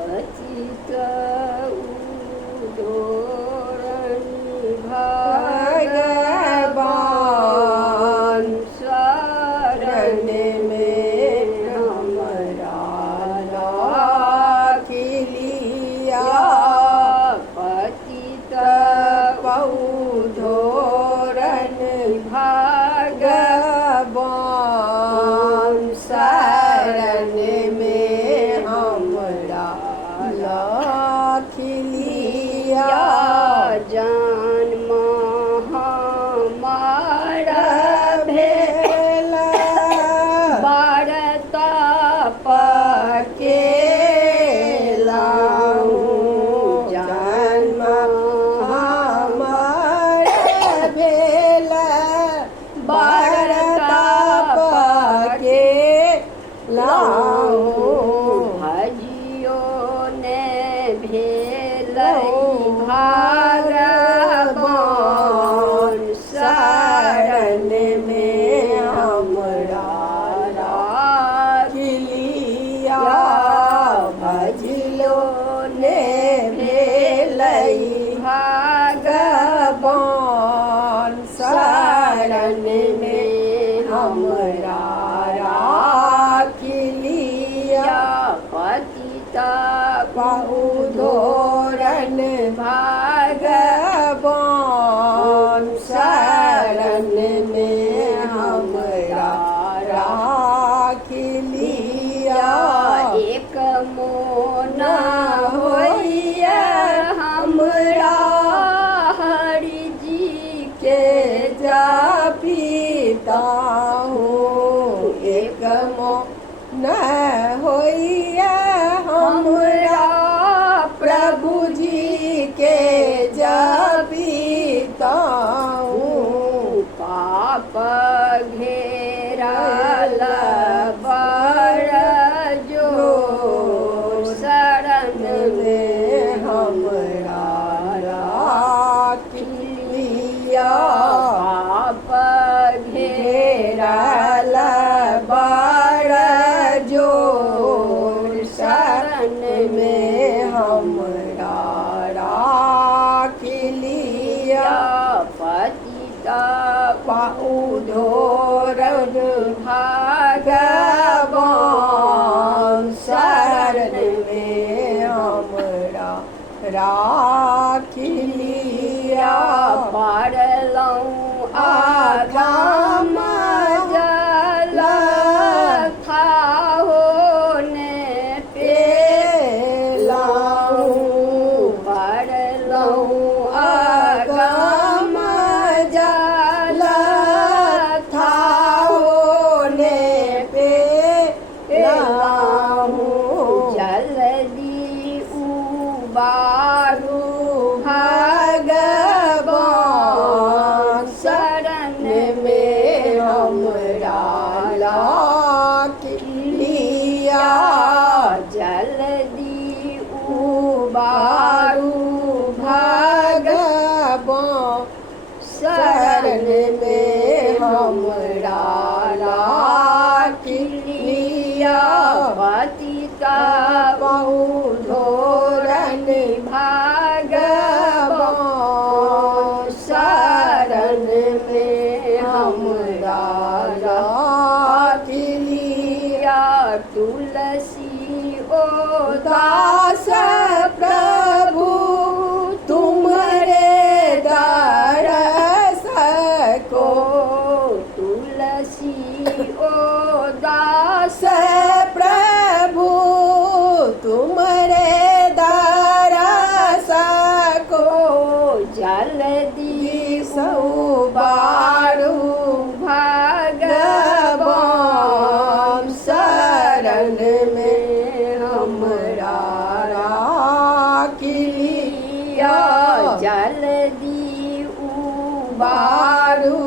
पतित उद्धरणी भगवान शरण में हमरा राखी लिया। पतित उद्धरणी भगवान शरण में हमरा राखी लिया। जन्म हमारा भेल बड़ तप केलाहु। जन्म हमारा भेल बड़ तप केलाहु। भजियो ने भेलै भगवान शरण में हमरा राखी लिया। भजियो ने भेलै भगवान शरण में हमरा राखी लिया। पतित उद्धरणी भगवान शरण में हमरा राखी लिया। एक मोन होइया हमरा हरि जी के जपिता हूँ। एक मोन होइया हमरा प्रभु जी के जपिता हूँ। पाप घेरल बड़ जोर शरण में हमरा राखी लिया। पाप घेरल बड़ जोर शरण में हमरा राखी लिया। पतित उद्धरणी भगवान शरण में हमरा राखी लिया। पड़लहुँ आगाम जल थाहो ने पेलाहु। पड़लहुँ आगाम जल थाहो ने पेलाहु। जल्दी उबारू भगवान शरण में हमरा राखी लिया। जल्दी उबारू भगवान शरण में हमरा राखी लिया। पतित उद्धरणी भगवान शरण में हमरा राखी लिया। तुलसी ओ दास प्रभु तुम्हारे दरस को। तुलसी ओ दास प्रभु तुम्हारे दरस को। जल्दी सौबारू भगवान शरण में हमरा राखी लिया। जल्दी उबारू